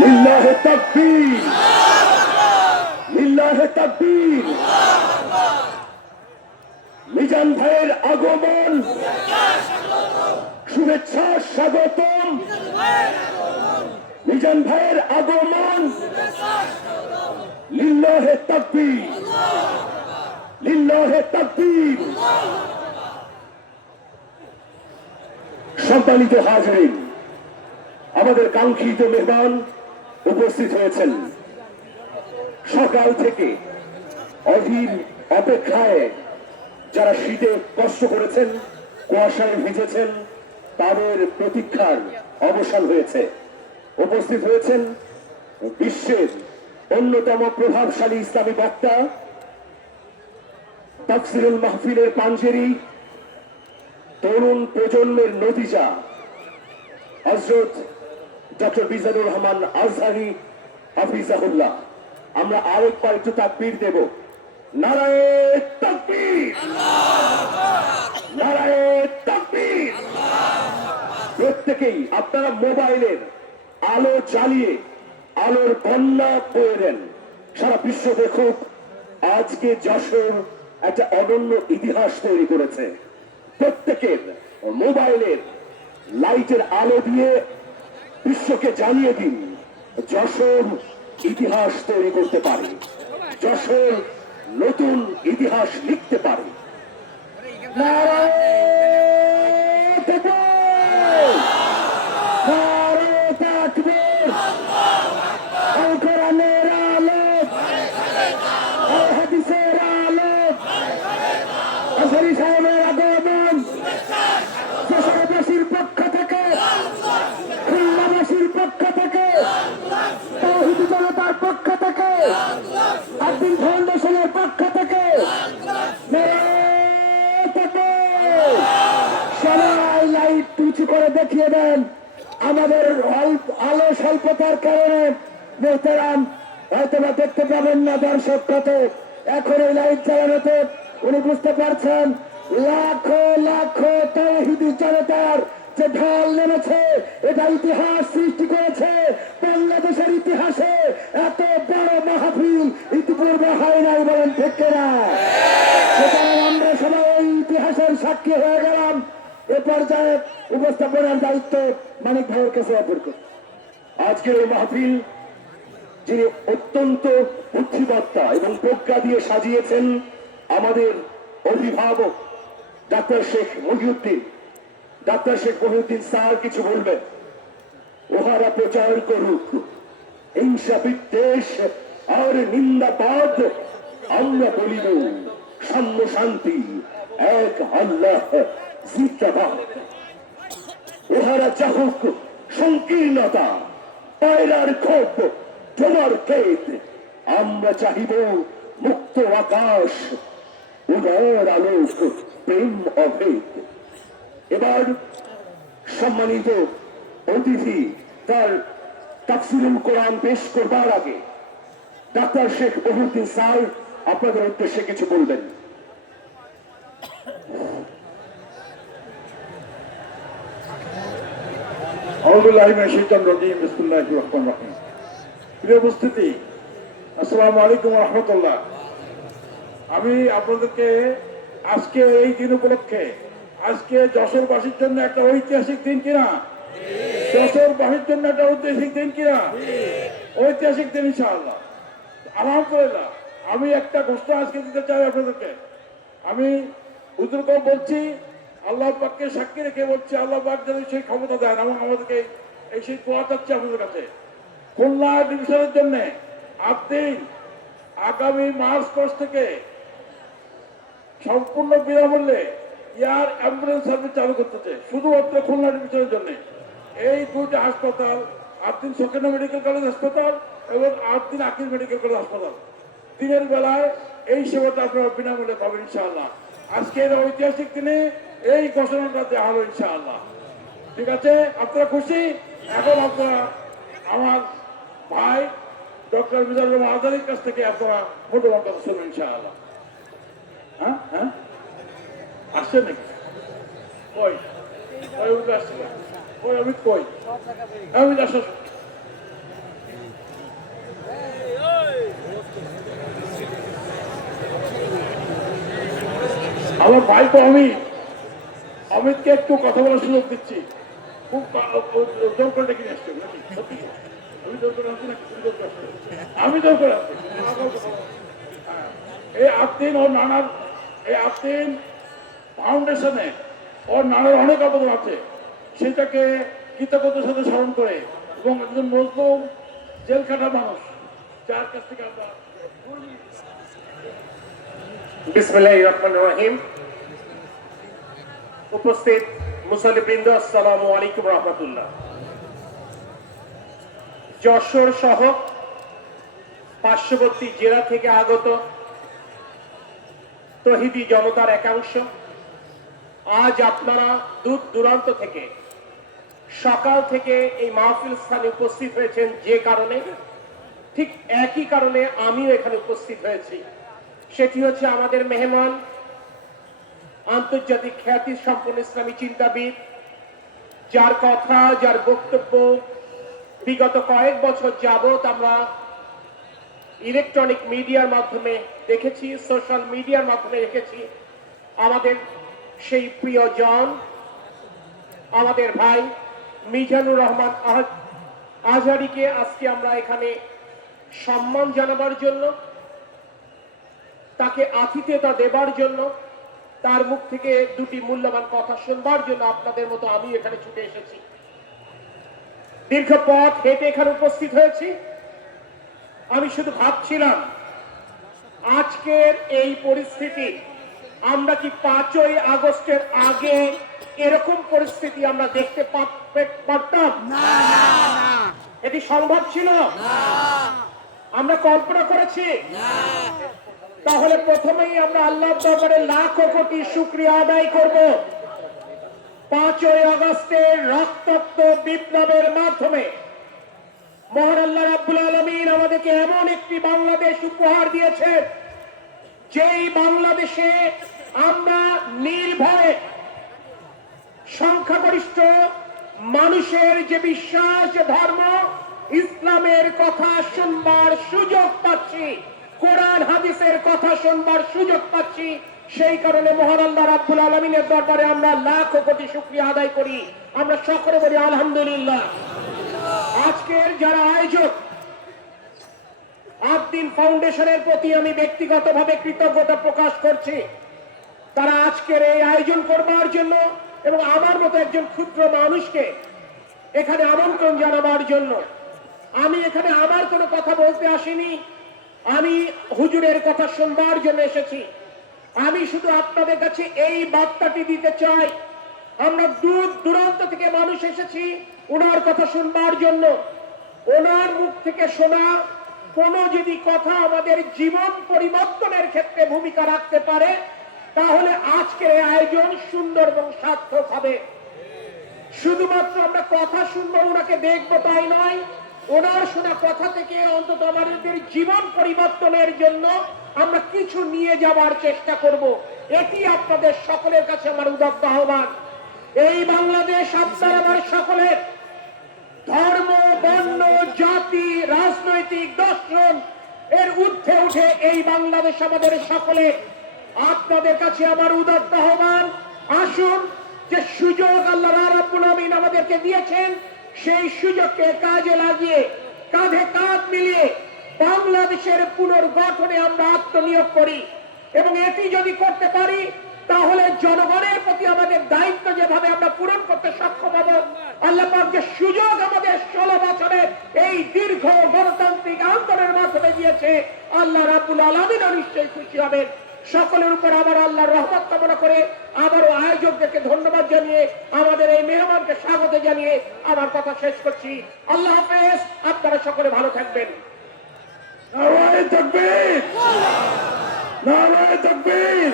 লিল্লাহে তাকবীর। লিল্লাহে তাকবীর। মিজান ভাইয়ের আগমন। শুভেচ্ছা স্বাগতম। মিজান ভাইয়ের আগমন। লিল্লাহে তাকবীর। লিল্লাহে তাকবীর। সম্মানিত হাজরিন, আমাদের কাঙ্ক্ষিত মেহমান উপস্থিত হয়েছেন। সকাল থেকে অধীর অপেক্ষায় যারা শীতে কষ্ট করেছেন, কুয়াশায় ভিজেছেন, তাদের প্রতীক্ষার অবসান হয়েছে। উপস্থিত হয়েছেন বিশ্বের অন্যতম প্রভাবশালী ইসলামী বক্তা, তাফসিরুল মাহফিলের পাঞ্জেরি, তরুণ প্রজন্মের নতিজা হজরত ডক্টর বিজানুর রহমান আজহারি হাফিজাহুল্লাহ। আমরা আরেকবার একটু তাকবীর দেব। তাকবীর! প্রত্যেকেই আপনারা মোবাইলের আলো জ্বালিয়ে, আলোর বন্যা বয়ে দেন সারা বিশ্ব দেখুক, আজকে যশোর একটা অনন্য ইতিহাস তৈরি করেছে। প্রত্যেকের মোবাইলের লাইটের আলো দিয়ে বিশ্বকে জানিয়ে দিন, যশোর ইতিহাস তৈরি করতে পারে। যশোর নতুন ইতিহাস লিখতে পারে। নারায়ণ তাকবীর! নারায়ণ তাকবীর! আল কোরআনের আলো আল হাদিসের আলো আজহারি সাহেবের আগমন যশোরবাসীর পক্ষ থেকে খুলনাবাসীর পক্ষ থেকে তৌহিদি জনতার পক্ষ থেকে আব্দুল ফাউন্ডেশনের পক্ষ থেকে নারায়ণ তাকবীর! সবাই লাইট উঁচু করে দেখিয়ে দেন। আমাদের আলো স্বল্পতার কারণে মোহতারাম হয়তো বা দেখতে পাবেন না দর্শক কত। এখন এই লাইট চালানোতে উনি বুঝতে পারছেন, লাখো লাখো তৌহিদি জনতার যে ঢল নেমেছে, এটা ইতিহাস সৃষ্টি করেছে। বাংলাদেশের ইতিহাসে এত বড় মাহফিল ইতিপূর্বে হয় নাই বলেন ঠিক না আমরা সবাই ইতিহাসের সাক্ষী হয়ে গেলাম। এ পর্যায়ে উপস্থাপনার দায়িত্ব মানিক ভাইয়ের কাছে অর্পণ করি আজকের এই মাহফিল যিনি অত্যন্ত বুদ্ধিমত্তা এবং প্রজ্ঞা দিয়ে সাজিয়েছেন আমাদের অভিভাবক doctor Sheikh Mohiuddin. Doctor Sheikh Mohiuddin sir কিছু বলবেন? ওহারা প্রচার করুক। হিংসা বিদ্বেষ আর নিন্দাবাদ আমরা বলিব সাম্য শান্তি এক আল্লাহ। জিন্দাবাদ চাহুক সংকীর্ণতা পায়রার ক্ষোভ, তোমার ক্ষেত। আমরা চাহিব মুক্ত আকাশ উদয়ের আলোক, প্রেম অভেদ। এবার সম্মানিত অতিথি, তার তাফসিরুল কোরআন পেশ করবার আগে ডাক্তার শেখ বহুদ্দিন স্যার, আপনাদের উদ্দেশ্যে কিছু বলবেন। প্রিয় উপস্থিতি আলাইকুম আমি আপনাদেরকে আজকে এই দিন উপলক্ষে, আজকে যশোরবাসীর জন্য একটা ঐতিহাসিক দিন কিনা? যশোরবাসীর জন্য একটা ঐতিহাসিক দিন কিনা? ঐতিহাসিক দিন ইনশাআল্লাহ। আলহামদুলিল্লাহ, আমি একটা ঘোষণা আজকে দিতে চাই আপনাদেরকে। আমি হুজুরকেও বলছি আল্লাহ পাককে সাক্ষী রেখে বলছি, আল্লাহ পাক যেন সেই ক্ষমতা দেন এবং আমাদেরকে এই সেই দোয়া চাচ্ছি আপনাদের কাছে। খুলনা ডিভিশনের জন্য আপনি আগামী মার্চ মাস থেকে সম্পূর্ণ বিনামূল্যে এয়ার অ্যাম্বুলেন্স সার্ভিস চালু করতেছে শুধুমাত্র খুলনা ডিভিশনের জন্য। এই দুইটা হাসপাতাল আটদিন সকেন্দ্র মেডিকেল কলেজ হাসপাতাল এবং আটদিন আকির মেডিকেল কলেজ হাসপাতাল। দিনের বেলায় এই সেবাটা আপনারা বিনামূল্যে পাবেন ইনশাআল্লাহ। আজকের ঐতিহাসিক দিনে এই ঘোষণাটা দেওয়া হলো ইনশাআল্লাহ। ঠিক আছে? আপনারা খুশি? এখন আপনারা আমার ভাই, ডক্টর মিজানুর আজারির কাছ থেকে আপনারা মোটামুটি কথা শুনুন ইনশাআল্লাহ। হ্যাঁ? হ্যাঁ? আসছে নাকি? কই? কই উঠে আসছে কই অমিত কই? অমিত আসো। আমার ভাই তো অমিত। অমিতকে একটু কথা বলার সুযোগ দিচ্ছি। খুব আমি? আমি হ্যাঁ। এই ওর নানার এই ফাউন্ডেশনে ওর নানার অনেক অবদান আছে। সেটাকে কৃতজ্ঞতার সাথে স্মরণ করে এবং একজন মজলুম জেল খাটা মানুষ, যার কাছ থেকে আমরা বিসমিল্লাহ রহমান রহিম। উপস্থিত মুসলিবৃন্দ আসসালামু আলাইকুম রহমতুল্লাহ। যশোর সহ পার্শ্ববর্তী জেলা থেকে আগত তহিদি জনতার একাংশ, আজ আপনারা দূর দূরান্ত থেকে সকাল থেকে এই মাহফিল স্থানে উপস্থিত হয়েছেন যে কারণে, ঠিক একই কারণে আমিও এখানে উপস্থিত হয়েছি। সেটি হচ্ছে আমাদের মেহমান আন্তর্জাতিক খ্যাতি সম্পন্ন ইসলামী চিন্তাবিদ, যার কথা, যার বক্তব্য বিগত কয়েক বছর যাবত আমরা ইলেকট্রনিক মিডিয়ার মাধ্যমে দেখেছি সোশ্যাল মিডিয়ার মাধ্যমে দেখেছি। আমাদের সেই প্রিয় জন আমাদের ভাই মিজানুর রহমান আজহারিকে আজকে আমরা এখানে সম্মান জানাবার জন্য, তাকে আতিথ্যতা দেবার জন্য তার মুখ থেকে দুটি মূল্যবান কথা শুনবার জন্য আপনাদের মতো আমি এখানে ছুটে এসেছি। দীর্ঘ পথ হেঁটে এখানে উপস্থিত হয়েছি। আমি শুধু ভাবছিলাম আজকের এই পরিস্থিতি আমরা কি পাঁচই আগস্টের আগে এরকম পরিস্থিতি আমরা দেখতে পারতাম? এটি সম্ভব ছিল? আমরা কল্পনা করেছি? তাহলে প্রথমেই আমরা আল্লাহ দরবারে লাখো কোটি শুক্রিয়া আদায় করব। পাঁচই আগস্টের রক্তাক্ত বিপ্লবের মাধ্যমে। মহান আল্লাহ রাব্বুল আলমিন আমাদেরকে এমন একটি বাংলাদেশ উপহার দিয়েছেন, যেই বাংলাদেশে আমরা নির্ভয়ে সংখ্যাগরিষ্ঠ মানুষের যে বিশ্বাস, ধর্ম, ইসলামের কথা শুনবার সুযোগ পাচ্ছি। কোরআন, হাদিসের কথা শুনবার সুযোগ পাচ্ছি। সেই কারণে মহান আল্লাহ আলমিনের দরবারে আমরা লাখ কোটি শুক্রিয়া আদায় করি। আমরা সকলে বলি আলহামদুলিল্লাহ। আজকের যারা আয়োজক ফাউন্ডেশনের প্রতি আমি ব্যক্তিগতভাবে কৃতজ্ঞতা প্রকাশ করছি। তারা আজকের এই আয়োজন করবার জন্য এবং আমার মতো একজন ক্ষুদ্র মানুষকে এখানে আমন্ত্রণ জানাবার জন্য। আমি এখানে আমার কোনো কথা বলতে আসিনি। আমি হুজুরের কথা শুনবার জন্য এসেছি। আমি শুধু আপনাদের কাছে এই বার্তাটি দিতে চাই। আমরা দূর দূরান্ত থেকে মানুষ এসেছি ওনার কথা শুনবার জন্য। ওনার মুখ থেকে শোনা কোনো যদি কথা আমাদের জীবন পরিবর্তনের ক্ষেত্রে ভূমিকা রাখতে পারে, তাহলে আজকের আয়োজন সুন্দর এবং সার্থক হবে। শুধুমাত্র আমরা কথা শুনব, ওনাকে দেখব তাই নয় ওনার শোনা কথা থেকে অন্তত আমাদের জীবন পরিবর্তনের জন্য আমরা কিছু নিয়ে যাবার চেষ্টা করব। এটি আপনাদের সকলের কাছে আমার উদগ্ধ আহ্বান। এই বাংলাদেশ আপনার আমার সকলের ধর্ম, বর্ণ, জাতি, রাজনৈতিক দর্শন, এর ঊর্ধ্বে উঠে এই বাংলাদেশ আমাদের সকলে আপনাদের কাছে আমার উদাত্ত আহ্বান। আসুন যে সুযোগ আল্লাহ আমিন আমাদেরকে দিয়েছেন সেই সুযোগকে কাজে লাগিয়ে, কাঁধে কাঁধ মিলিয়ে বাংলাদেশের পুনর্গঠনে আমরা আত্মনিয়োগ করি। এবং এটি যদি করতে পারি, তাহলে জনগণের প্রতি আমাদের দায়িত্ব যেভাবে আমরা পূরণ করতে সক্ষম হব, আল্লাহ যে সুযোগ আমাদের ষোলো বছরের এই দীর্ঘ গণতান্ত্রিক আন্দোলনের মাধ্যমে দিয়েছে, আল্লাহ রাবুল আলমিনও নিশ্চয়ই খুশি হবেন। সকলের উপর আবার আল্লাহর রহমত কামনা করে আবারও আয়োজকদেরকে ধন্যবাদ জানিয়ে, আমাদের এই মেহমানকে স্বাগত জানিয়ে আমার কথা শেষ করছি। আল্লাহ হাফেজ, আপনারা সকলে ভালো থাকবেন। নারায় তকবীর! নারায় তকবীর!